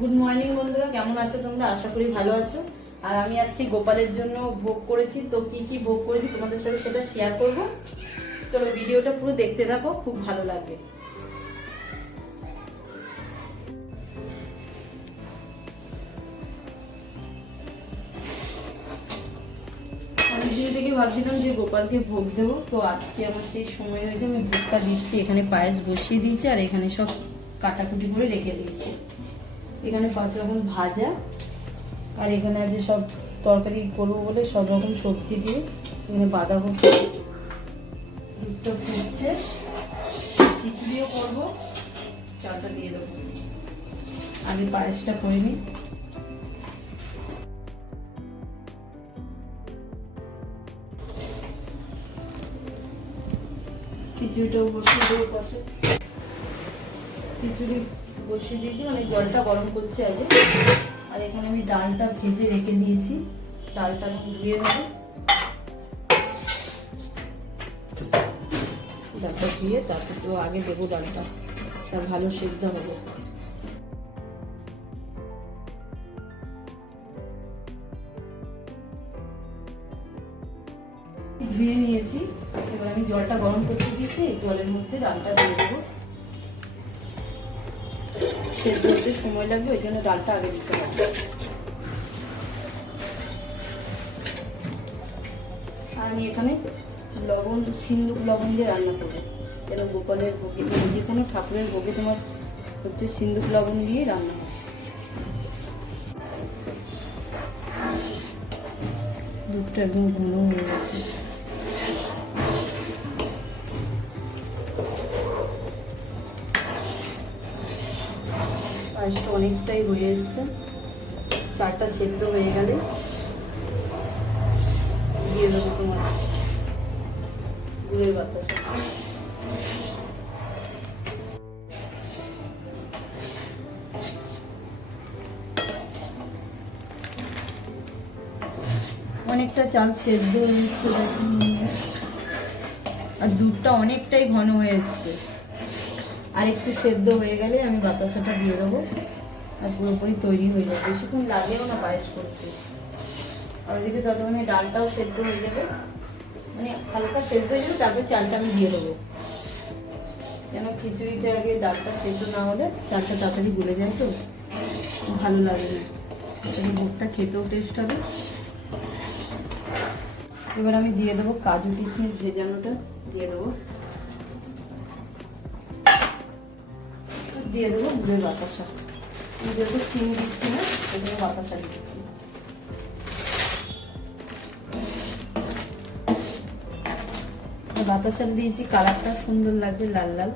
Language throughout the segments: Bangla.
গুড মর্নিং বন্ধুরা। কেমন আছো তোমরা? আশা করি ভালো আছো। আর আমি আজকে গোপালের জন্য ভোগ করেছি। তো কি কি ভোগ করেছি তোমাদের সাথে সেটা শেয়ার করব। চলো ভিডিওটা পুরো দেখতে থাকো, খুব ভালো লাগবে। অনেকদিন থেকে ভাবছিলাম যে গোপালকে ভোগ দেবো। তো আজকে আমার সেই সময় হয়েছে, আমি ভোগটা দিচ্ছি। এখানে পায়েস বসিয়ে দিয়েছি আর এখানে সব কাটাকুটি করে রেখে দিয়েছি। এখানে পাঁচ রকম ভাজা, আর এখানে আছে সব তরকারি করব বলে সব রকম সবজি দিয়ে এখানে বাঁধাকপি দুধটা ফুটছে। খিচুড়িও করব? চালটা দিয়ে দেবো। আগে পায়েসটা করে নিই। খিচুড়িটাও বসিয়ে দেবো পাশে। খিচুড়ি বসিয়ে দিয়েছি মানে জলটা গরম করছে আগে। আর এখানে আমি ডালটা ভেজে রেখে দিয়েছি। ডালটা ধুয়ে নেব। ডালটা ধুয়ে তারপর তো আগে দেবো ডালটা। তা ভালো সিদ্ধ হবে। ধুয়ে নিয়েছি। এবার আমি জলটা গরম করতে দিয়েছি, জলের মধ্যে ডালটা দিয়ে দেবো। সেদ্ধ হতে সময় লাগবে, ওই জন্য ডালটা আগে দিতে হবে। আর আমি এখানে লবণ সিন্দুক লবণ দিয়ে রান্না করব। যেন গোপালের ভোগে, যে কোনো ঠাকুরের ভোগে তোমার হচ্ছে সিন্দুক লবণ দিয়ে রান্না হয়। দুধটা একদম ঘন হয়ে গেছে। পায়েসটা অনেকটাই হয়ে এসছে। চারটা সেদ্ধ হয়ে গেলে দিয়ে দেবো তোমার গুড়ের অনেকটা চাল সেদ্ধ আর দুধটা অনেকটাই ঘন হয়ে এসছে। আর একটু সেদ্ধ হয়ে গেলে আমি বাতাসাটা দিয়ে দেবো। আর পুরোপুরি তৈরি হয়ে যাবে। বেশিক্ষণ লাগেও না পায়েস করতে। আর ওইদিকে ততক্ষণে ডালটাও সেদ্ধ হয়ে যাবে। মানে হালকা সেদ্ধ হয়ে যাবে, তারপর চালটা আমি দিয়ে দেবো। কেন খিচুড়িতে আগে ডালটা সেদ্ধ না হলে চালটা তাড়াতাড়ি গলে যায় তো। ভালো লাগে না। এই ভোগটা খেতেও টেস্ট হবে। এবার আমি দিয়ে দেবো কাজু কিশমিশ ভেজানোটা। দিয়ে দেবো। দিয়ে দেবো গুড়ের বাতাসা। যেহেতু চিনি দিচ্ছি না সেজন্য বাতাসা দিচ্ছি। বাতাসাটা দিয়েছি, কালারটা সুন্দর লাগবে, লাল লাল।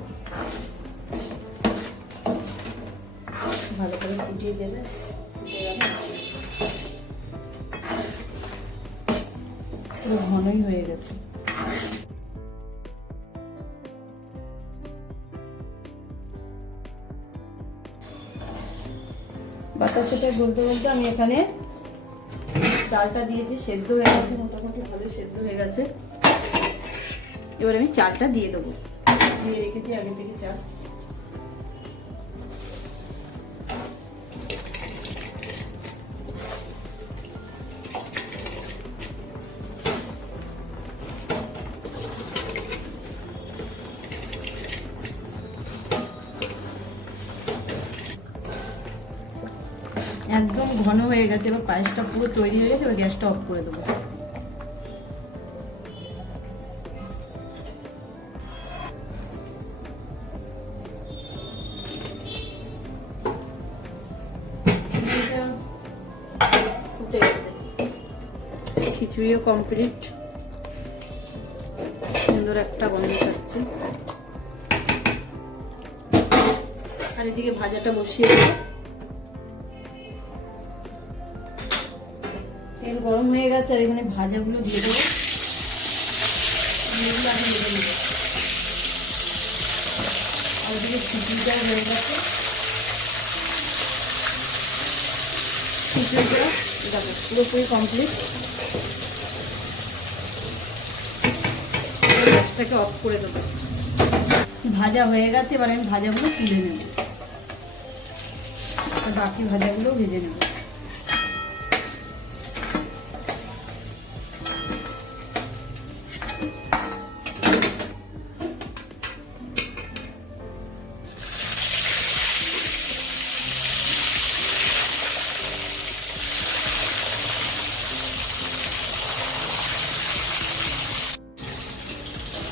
ভালো করে ফুটিয়ে দেবে। ঘনই হয়ে গেছে। বাতাসাটা বলতে বলতে আমি এখানে চালটা দিয়েছি, সেদ্ধ হয়ে গেছে, মোটামুটি ভালো সেদ্ধ হয়ে গেছে। এবার আমি চালটা দিয়ে দেবো। দিয়ে রেখেছি আগে থেকে চাল। একদম ঘন হয়ে গেছে, এবার পায়েসটা পুরো তৈরি হয়ে গেছে, এবার গ্যাসটা অফ করে দেবো। খিচুড়িও কমপ্লিট সুন্দর একটা গন্ধ থাকছে আর এদিকে ভাজাটা বসিয়ে দেবো। তেল গরম হয়ে গেছে, আর এখানে ভাজাগুলো দিয়ে দেবো। নেব আর হয়ে গেছে। অফ করে দেবো। ভাজা হয়ে গেছে, এবার আমি ভাজাগুলো তুলে নেব। বাকি ভাজাগুলো ভেজে নেব।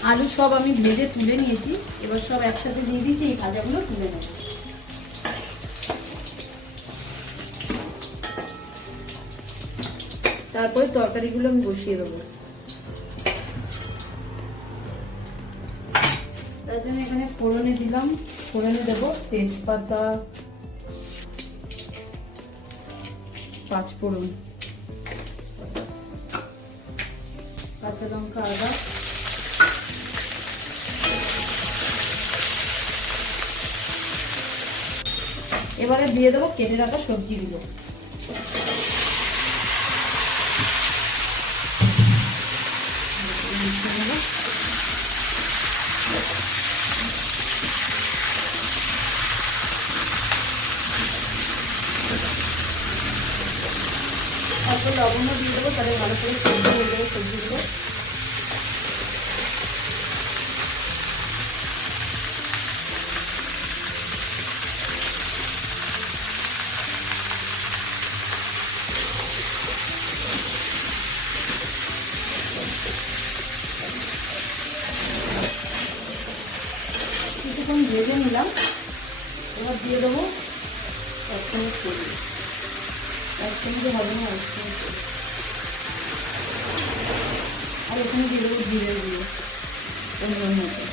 আলু সব আমি ভেজে তুলে নিয়েছি। এবার সব একসাথে দিয়ে দিয়েছি, এই ভাজাগুলো তুলে নেব। তারপরে তরকারিগুলো আমি বসিয়ে দেবো। তার জন্য এখানে ফোড়নে দিলাম। ফোড়নে দেবো তেজপাতা, পাঁচফোড়ন, কাঁচা লঙ্কা আদা এবারে দিয়ে দেবো, কেটে রাখা সবজিগুলো। তারপর লবণও দিয়ে দেবো, তাহলে ভালো করে সেদ্ধ হয়ে যাবে সবজিগুলো। ভেজে নিলাম। এবার দিয়ে দেবো এক চামচ তেল এক চামচ হবে না এক চামচ আর এখানে দিয়ে দেবো জিরে দিয়ে পরিমাণ মতো।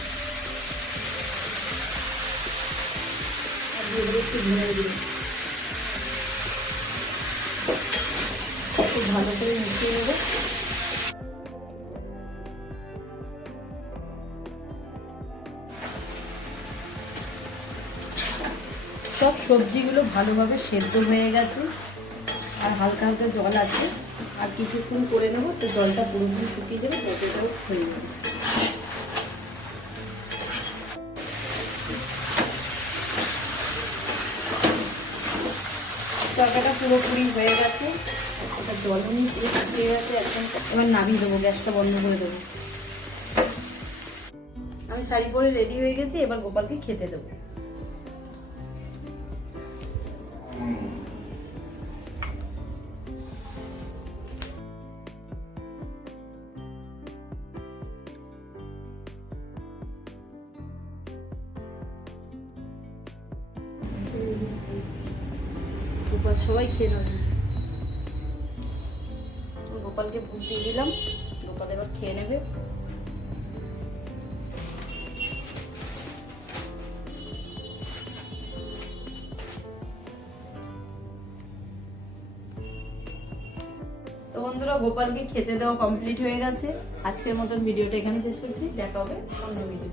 আর দিয়ে একটু ধরে খুব ভালো করে মিশিয়ে নেব। সব সবজিগুলো ভালোভাবে সেদ্ধ হয়ে গেছে। আর হালকা হালকা জল আছে। আর কিছুক্ষণ করে নেব, তো জলটা পুরোপুরি শুকিয়ে যাবে ততটাও হয়ে যাবে তরকাটা পুরোপুরি হয়ে গেছে। এটা জল পুরো শুকিয়ে গেছে একদম এবার নামিয়ে দেবো, গ্যাসটা বন্ধ করে দেবো। আমি শাড়ি পরে রেডি হয়ে গেছি, এবার গোপালকে খেতে দেবো। গোপাল সবাই খেয়ে নেবে। গোপালকে ভোগ দিয়ে দিলাম। গোপাল এবার খেয়ে নেবে। তো বন্ধুরা, গোপালকে খেতে দেওয়া কমপ্লিট হয়ে গেছে। আজকের মতন ভিডিওটা এখানে শেষ করছি। দেখা হবে অন্য ভিডিও